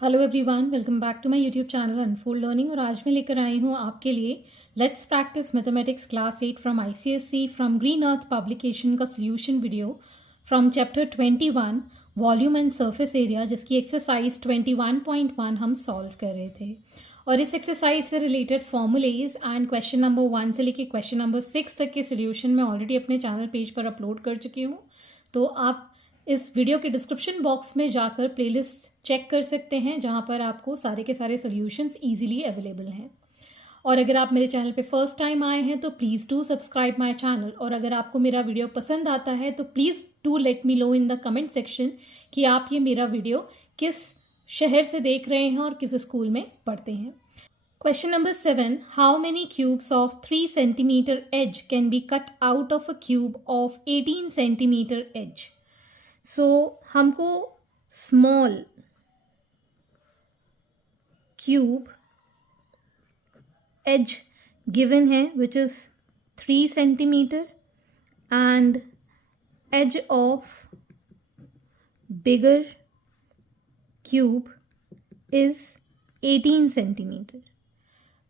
Hello everyone, welcome back to my YouTube channel Unfold Learning. और आज मैं लेकर आई हूँ आपके लिए let's practice mathematics class 8 from ICSE from Green Earth publication का solution video from chapter 21 volume and surface area, जिसकी एक्सरसाइज 21.1 हम सॉल्व कर रहे थे। और इस एक्सरसाइज से related formulas and question number 1 से लेकर क्वेश्चन नंबर 6 तक के सोल्यूशन मैं ऑलरेडी अपने चैनल पेज पर अपलोड कर चुकी हूँ। तो आप इस वीडियो के डिस्क्रिप्शन बॉक्स में जाकर प्लेलिस्ट चेक कर सकते हैं, जहां पर आपको सारे के सारे सॉल्यूशंस इजीली अवेलेबल हैं। और अगर आप मेरे चैनल पे फर्स्ट टाइम आए हैं तो please do subscribe my channel. और अगर आपको मेरा वीडियो पसंद आता है तो please do let me know in the comment section कि आप ये मेरा वीडियो किस शहर से देख रहे हैं और किस स्कूल में पढ़ते हैं। Question number 7. How many cubes of 3 centimeter edge can be cut out of a cube of 18 centimeter edge? So हमको small cube edge given है which is 3 centimeter and edge of bigger cube is 18 centimeter.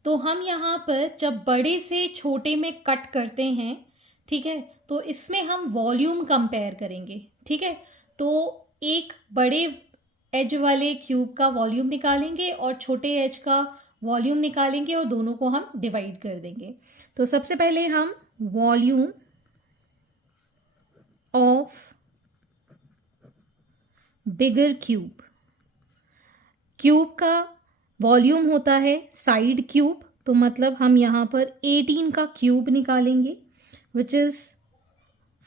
तो हम यहाँ पर जब बड़े से छोटे में कट करते हैं, ठीक है, तो इसमें हम वॉल्यूम कंपेयर करेंगे। ठीक है, तो एक बड़े एज वाले क्यूब का वॉल्यूम निकालेंगे और छोटे एज का वॉल्यूम निकालेंगे और दोनों को हम डिवाइड कर देंगे। तो सबसे पहले हम वॉल्यूम ऑफ बिगर क्यूब का वॉल्यूम होता है साइड क्यूब, तो मतलब हम यहाँ पर 18 का क्यूब निकालेंगे which is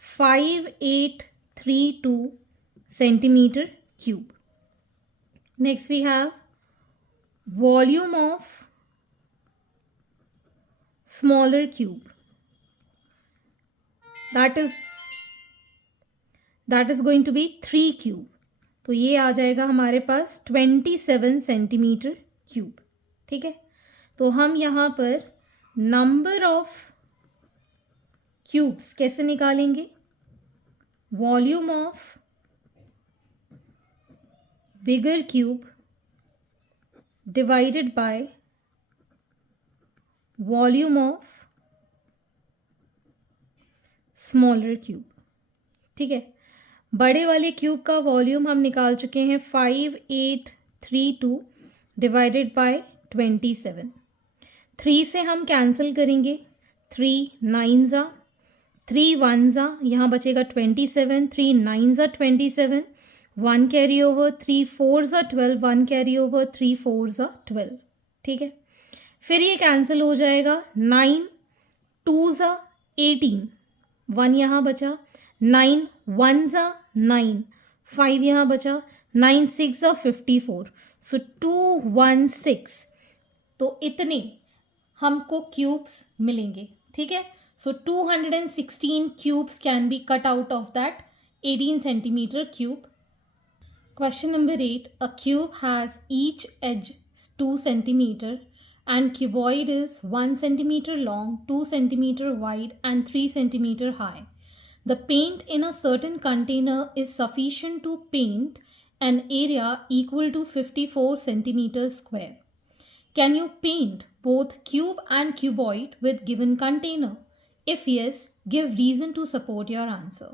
5832 centimetre cube. Next we have volume of smaller cube, that is going to be 3 cube. तो ये आ जाएगा हमारे पास 27 सेंटीमीटर क्यूब। ठीक है, तो हम यहाँ पर नंबर ऑफ क्यूब्स कैसे निकालेंगे? Volume of bigger cube divided by volume of smaller cube. ठीक है, बड़े वाले क्यूब का वॉल्यूम हम निकाल चुके हैं 5832 डिवाइडेड बाय 27। 3 से हम कैंसिल करेंगे, 3 9 ज़ा, 3 1 ज़ा, यहाँ बचेगा 27, 3 9 ज़ा 27, 1 कैरी ओवर, 3 4 ज़ा 12, 1 कैरी ओवर, 3 4 ज़ा 12। ठीक है, फिर ये कैंसिल हो जाएगा, 9 2 ज़ा 18, 1 यहाँ बचा, 9 1 ज़ा 9, 5 यहाँ बचा, 9 6 ज़ा 54, सो 216। तो इतने हमको क्यूब्स मिलेंगे। ठीक है, so 216 cubes can be cut out of that 18 centimetre cube. Question number 8. A cube has each edge 2 centimetre and cuboid is 1 centimeter long, 2 centimeter wide and 3 centimeter high. The paint in a certain container is sufficient to paint an area equal to 54 centimeters square. Can you paint both cube and cuboid with given container? If yes, give reason to support your answer.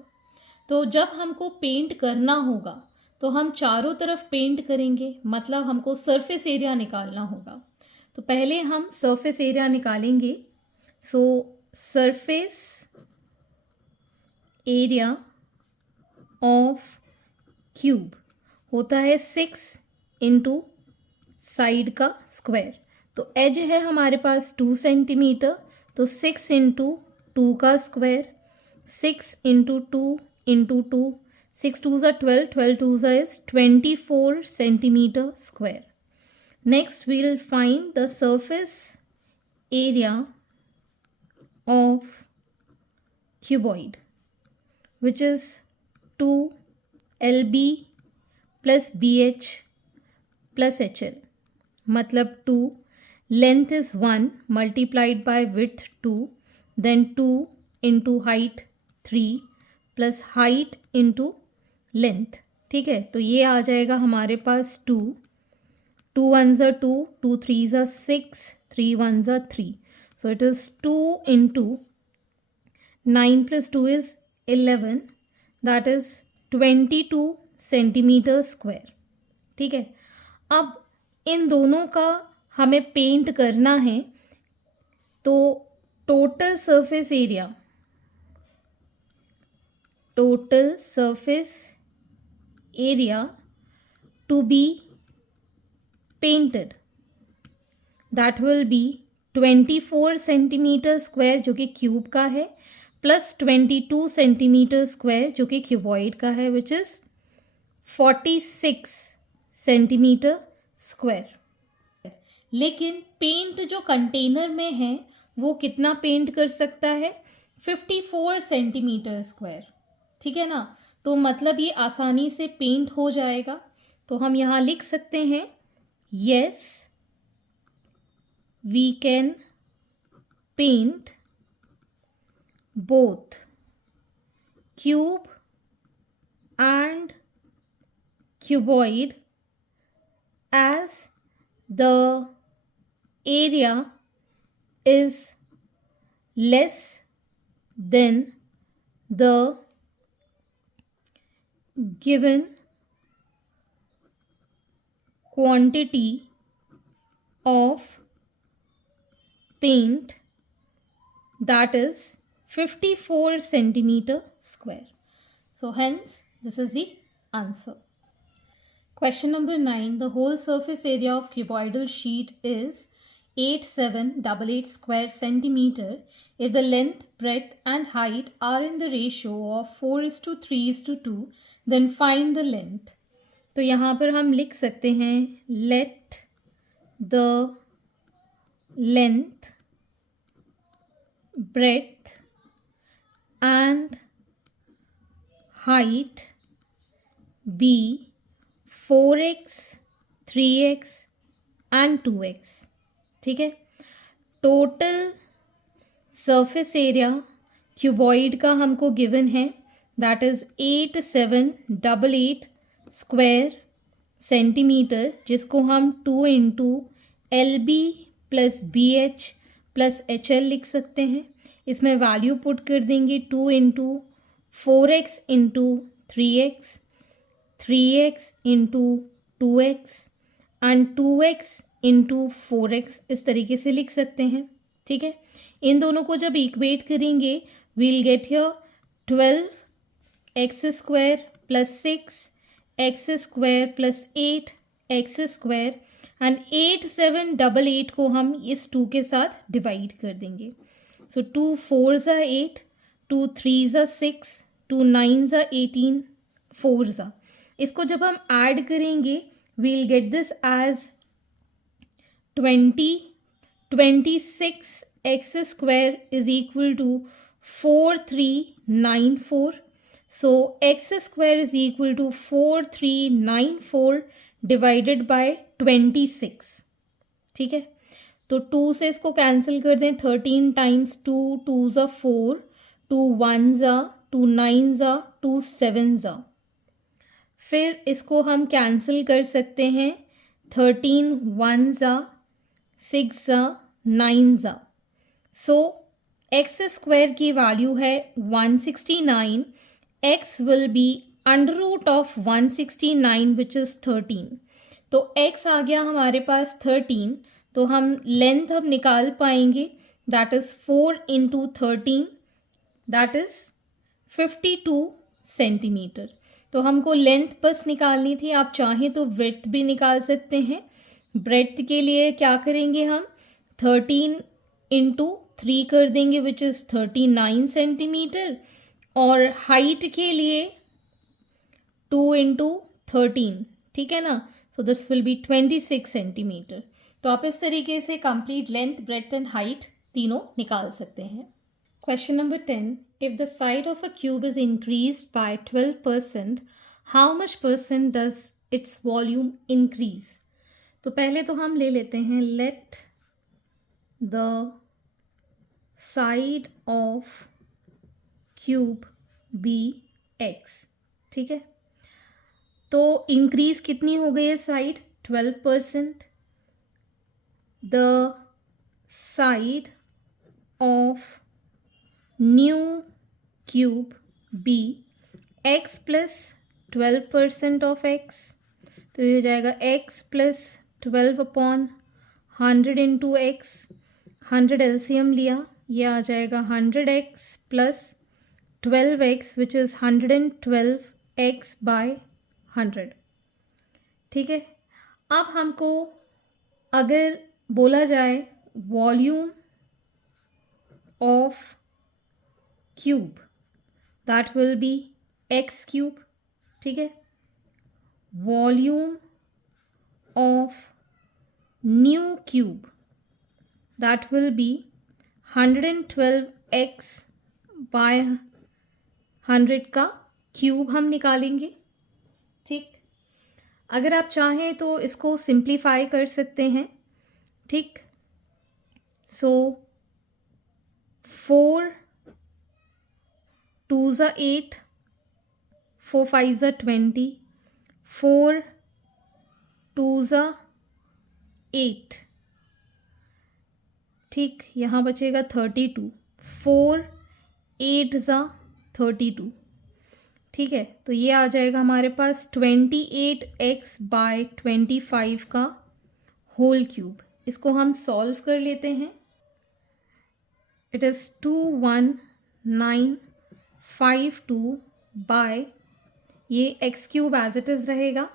तो जब हमको paint करना होगा तो हम चारों तरफ paint करेंगे, मतलब हमको सरफेस एरिया निकालना होगा। तो पहले हम सरफेस एरिया निकालेंगे। सो सरफेस एरिया ऑफ क्यूब होता है 6 इंटू साइड का स्क्वायर। तो एज है हमारे पास 2 सेंटीमीटर, तो 6 इंटू 2 का स्क्वायर, 6 इंटू 2 इंटू 2, 6 2 ज़ा 12, 12 2 ज़ा is 24 centimetre square. Next, we'll find the surface area of cuboid, which is 2 LB plus BH plus HL. मतलब 2, length is 1 multiplied by width 2, then 2 into height 3 plus height into length। ठीक है, तो ये आ जाएगा हमारे पास 2 2 ones are 2, 2 threes are 6, 3 ones are 3. So it is 2 into 9 plus 2 is 11, that is 22 centimetre square. ठीक है, अब इन दोनों का हमें पेंट करना है, तो total surface area to be painted that will be 24 centimetre square जो कि क्यूब का है, प्लस 22 सेंटीमीटर स्क्वायर जो कि क्यूबॉइड का है, विच इज 46 सेंटीमीटर स्क्वायर. लेकिन पेंट जो कंटेनर में है वो कितना पेंट कर सकता है? 54 सेंटीमीटर स्क्वायर. ठीक है ना, तो मतलब ये आसानी से पेंट हो जाएगा. तो हम यहाँ लिख सकते हैं, yes we can paint both cube and cuboid as the area is less than the given quantity of paint, that is 54 centimeter square. So hence this is the answer. Question number 9. The whole surface area of cuboidal sheet is 8788 square centimeter if the length, breadth and height are in the ratio of 4:3:2, then find the length. तो यहाँ पर हम लिख सकते हैं, let the length, breadth and height be 4x, 3x and 2x. ठीक है, total surface area cuboid का हमको गिवन है, दैट इज 8788 स्क्वायर सेंटीमीटर, जिसको हम 2 into LB plus BH plus HL लिख सकते हैं. इसमें वैल्यू पुट कर देंगे, 2 into 4x into 3x, 3x into 2x and 2x into 4x, इस तरीके से लिख सकते हैं. ठीक है, इन दोनों को जब इक्वेट करेंगे we'll get here 12x square plus 6x square plus 8x square and 8788 को हम इस 2 के साथ डिवाइड कर देंगे. सो 2 4s are 8, 2 3s are 6, 2 9s are 18, 4s are. इसको जब हम ऐड करेंगे we'll get this as 26x square is equal to 4394. So x square is equal to 4394 divided by 26. ठीक है, तो 2 से इसको कैंसिल कर दें, 13 times 2, 2s are 4, 2 1s are, 2 9s are, 2 7s are. फिर इसको हम कैंसिल कर सकते हैं, 13 1s are, 6 are, 9s are. So x square की वैल्यू है 169. x will be under root of 169 which is 13. तो x आ गया हमारे पास 13. तो हम लेंथ अब निकाल पाएंगे, that is 4 into 13, that is 52 centimetre. तो हमको लेंथ बस निकालनी थी. आप चाहें तो ब्रेड्थ भी निकाल सकते हैं. ब्रेड्थ के लिए क्या करेंगे, हम 13 इंटू 3 कर देंगे विच इज़ 39 सेंटीमीटर, और हाइट के लिए 2 इंटू 13. ठीक है ना, so this will be 26 centimetre. तो आप इस तरीके से complete length, breadth and height तीनों निकाल सकते हैं. Question number 10. If the side of a cube is increased by 12%, how much percent does its volume increase? तो पहले तो हम ले लेते हैं, let the side of cube be x. ठीक है, तो इंक्रीज कितनी हो गई है side? 12%. The side of new cube be x plus 12% of x. तो ये हो जाएगा x plus 12 upon 100 into x. 100 LCM लिया, ये आ जाएगा 100x plus 12x which is 112x by 100. ठीक है. अब हमको अगर बोला जाए volume of cube, that will be x cube. ठीक है. Volume of new cube, that will be 112x by 100 का क्यूब हम निकालेंगे. ठीक. अगर आप चाहें तो इसको सिंप्लीफाई कर सकते हैं. ठीक. सो 4 2s are 8, 4 5s are 20, 4 2s are 8. ठीक. यहाँ बचेगा 32. 4 8s are 32. ठीक है. तो ये आ जाएगा हमारे पास 28x बाय 25 का होल क्यूब. इसको हम सॉल्व कर लेते हैं. इट इज़ 21952 बाय, ये x cube as it is रहेगा.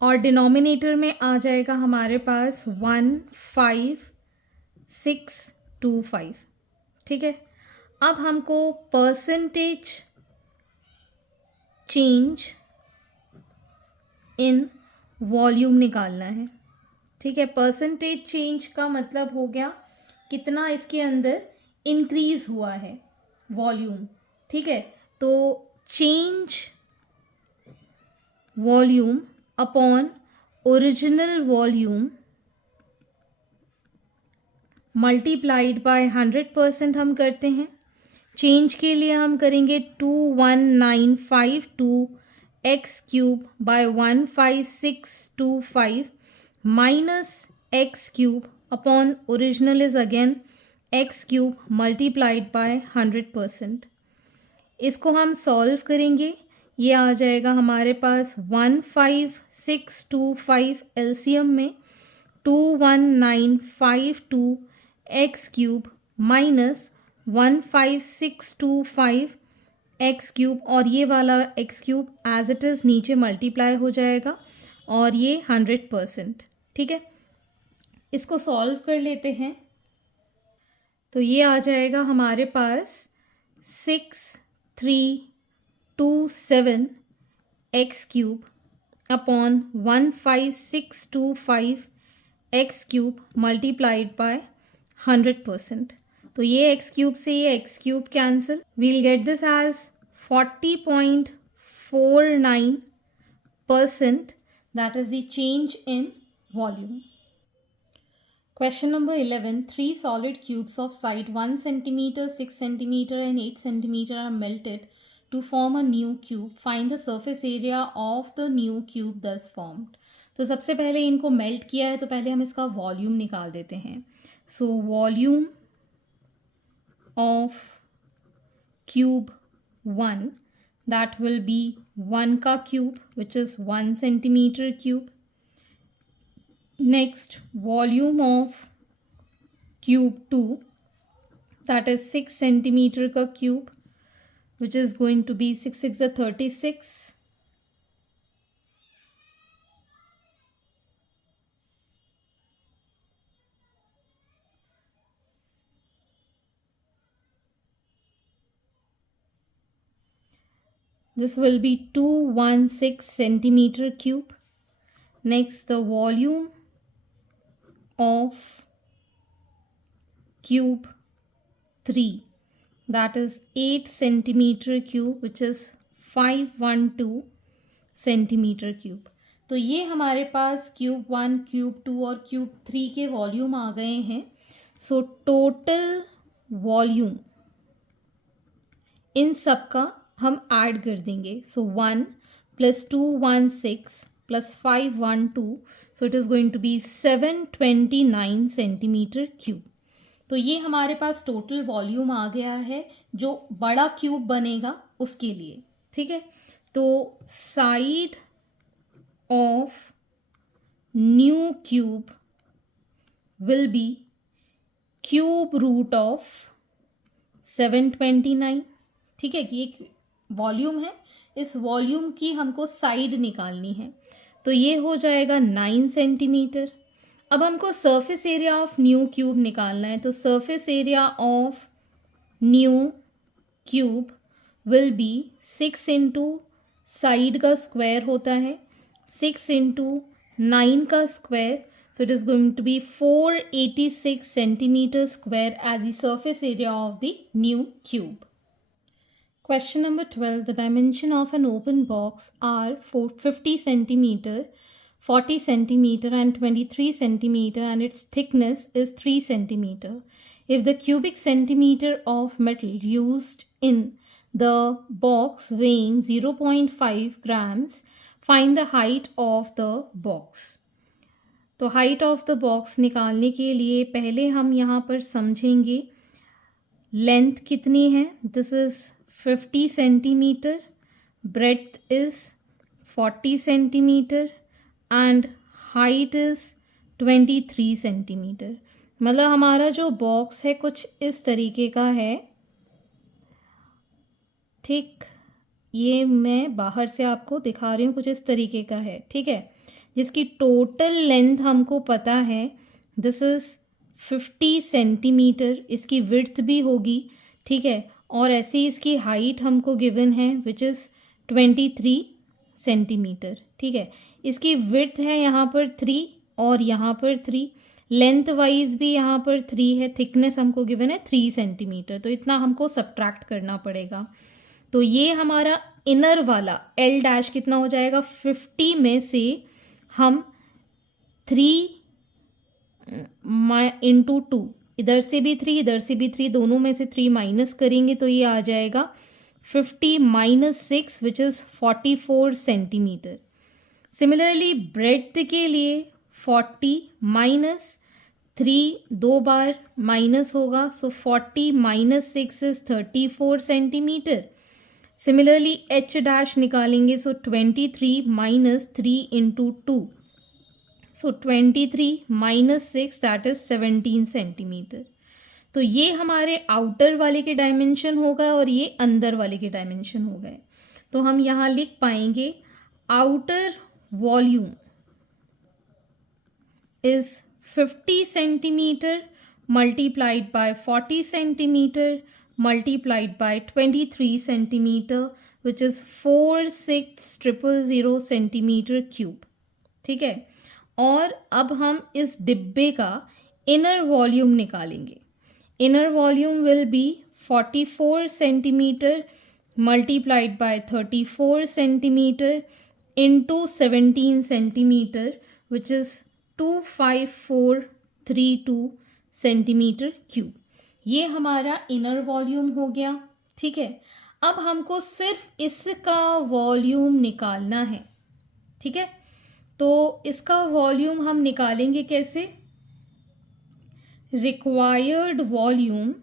और डिनोमिनेटर में आ जाएगा हमारे पास 15625. ठीक है. अब हमको परसेंटेज चेंज इन वॉल्यूम निकालना है. ठीक है. परसेंटेज चेंज का मतलब हो गया कितना इसके अंदर इंक्रीज हुआ है वॉल्यूम. ठीक है. तो change volume upon original volume multiplied by 100% हम करते हैं. चेंज के लिए हम करेंगे 21952 x cube by 15625 minus x cube upon original is again x cube multiplied by 100%. इसको हम सॉल्व करेंगे. ये आ जाएगा हमारे पास 15625 एलसीएम में 21952 x cube minus 15625 x cube, और ये वाला x cube as it is नीचे मल्टीप्लाई हो जाएगा और ये 100%. ठीक है. इसको सॉल्व कर लेते हैं. तो ये आ जाएगा हमारे पास 6327 x cube upon 15625 x cube multiplied by 100%. तो ये एक्स क्यूब से ये x cube cancel. We'll get this as 40.49%. That is the change in volume. Question number 11. 3 solid cubes of side 1 centimeter, 6 centimeter and 8 centimeter are melted to form a new cube. Find the surface area of the new cube thus formed. तो सबसे पहले इनको melt किया है तो पहले हम इसका वॉल्यूम निकाल देते हैं. So volume of cube 1, that will B 1 का cube which is 1 centimetre cube. Next, volume of cube 2, that is 6 centimeter का cube, which is going to be 6 6 are 36. This will be 216 centimeter cube. Next, the volume of cube 3, that is 8 centimeter cube, which is 512 centimeter cube. तो ये हमारे पास cube 1, cube 2 और cube 3 के volume आ गए हैं. So total volume इन सब का हम ऐड कर देंगे. So 1 + 2 1 6 + 5 1 2. So it is going to be 729 centimetre cube. तो ये हमारे पास टोटल वॉल्यूम आ गया है जो बड़ा क्यूब बनेगा उसके लिए. ठीक है, तो side of new cube will be cube root of 729. ठीक है, कि एक वॉल्यूम है, इस वॉल्यूम की हमको साइड निकालनी है. तो ये हो जाएगा 9 सेंटीमीटर. अब हमको surface area of new cube निकालना है. तो surface area of new cube will B 6 into side का स्क्वायर होता है, 6 इंटू 9 का square. So it is going to be 486 centimeter square as the surface area of the new cube. Question number 12. The dimension of an open box are 50 centimeter, 40 centimeter and 23 centimeter and its thickness is 3 centimeter. If the cubic centimeter of metal used in the box weighing 0.5 grams, find the height of the box. तो height of the box निकालने के लिए पहले हम यहाँ पर समझेंगे length कितनी है. This is 50 centimetre, breadth is 40 centimetre and height is 23 centimetre. मतलब हमारा जो बॉक्स है कुछ इस तरीके का है. ठीक, ये मैं बाहर से आपको दिखा रही हूँ, कुछ इस तरीके का है. ठीक है, जिसकी टोटल लेंथ हमको पता है दिस इज़ 50 सेंटीमीटर. इसकी विड्थ भी होगी. ठीक है, और ऐसे ही इसकी हाइट हमको गिवन है विच इज़ 23 सेंटीमीटर. ठीक है, इसकी विड्थ है यहाँ पर 3 और यहाँ पर 3. लेंथ वाइज भी यहाँ पर 3 है. थिकनेस हमको गिवन है 3 सेंटीमीटर. तो इतना हमको सब्ट्रैक्ट करना पड़ेगा. तो ये हमारा इनर वाला एल डैश कितना हो जाएगा, 50 में से हम 3 इंटू 2, इधर से भी 3 इधर से भी 3, दोनों में से 3 माइनस करेंगे तो ये आ जाएगा 50 minus 6 which is 44 centimetre. Similarly breadth के लिए 40 माइनस 3 2 बार माइनस होगा. सो 40 minus 6 is 34 centimetre. Similarly H dash निकालेंगे. सो 23 minus 3 into 2. So 23 minus 6 that is 17 centimetre. तो ये हमारे आउटर वाले के डायमेंशन होगा और ये अंदर वाले के डायमेंशन हो गए. तो हम यहाँ लिख पाएंगे outer volume is 50 centimetre multiplied by 40 centimetre multiplied by 23 centimeter which is 46000 centimeter cube. ठीक है, और अब हम इस डिब्बे का इनर वॉल्यूम निकालेंगे. Inner volume will be 44 centimetre multiplied by 34 centimetre into 17 centimetre which is 25432 centimetre cube. ये हमारा इनर वॉल्यूम हो गया. ठीक है, अब हमको सिर्फ इसका वॉल्यूम निकालना है. ठीक है, तो इसका वॉल्यूम हम निकालेंगे कैसे. Required volume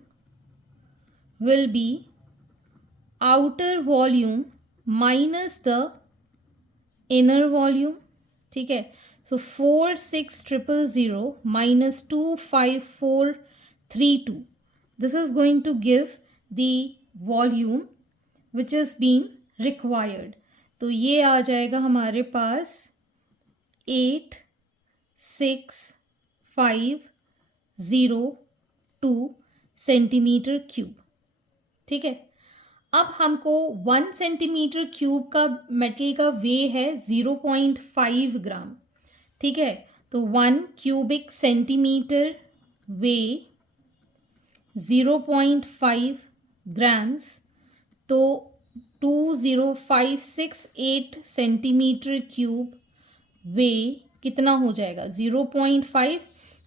will be outer volume minus the inner volume. ठीक है, सो 46000 minus 25432. This is going to give the volume which is being required. तो ये आ जाएगा हमारे पास 8650 सेंटीमीटर क्यूब. ठीक है, अब हमको 1 सेंटीमीटर क्यूब का मेटल का वे है 0.5 ग्राम. ठीक है, तो 1 क्यूबिक सेंटीमीटर वे 0.5 ग्राम्स. तो 20568 सेंटीमीटर क्यूब वे कितना हो जाएगा, 0.5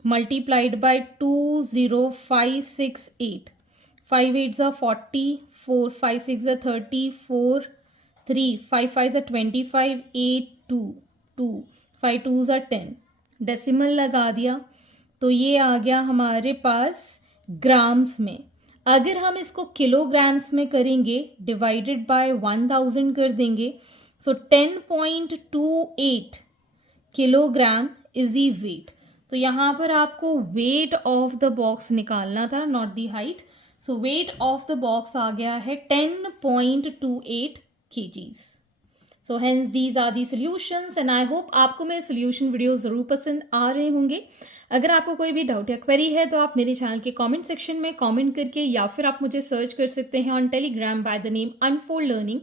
multiplied by 20568. 5 8s are 40, 4 5 6 are 30, 4 3 5 5s are 25, 8 2 2 5 2s are 10. Decimal लगा दिया तो ये आ गया हमारे पास ग्राम्स में. अगर हम इसको किलोग्राम्स में करेंगे डिवाइडेड बाय 1000 कर देंगे, सो 10.28 किलोग्राम इज दी वेट. तो यहाँ पर आपको वेट ऑफ द बॉक्स निकालना था, not the height. So weight of the box आ गया है 10.28 kgs. So hence these are the solutions and I hope आपको मेरे सॉल्यूशन वीडियो ज़रूर पसंद आ रहे होंगे. अगर आपको कोई भी डाउट या क्वेरी है तो आप मेरे चैनल के कमेंट सेक्शन में कमेंट करके, या फिर आप मुझे सर्च कर सकते हैं on Telegram by the name unfold learning.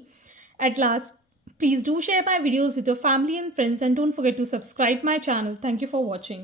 At last, please do share my videos with your family and friends and don't forget to subscribe my channel. Thank you for watching.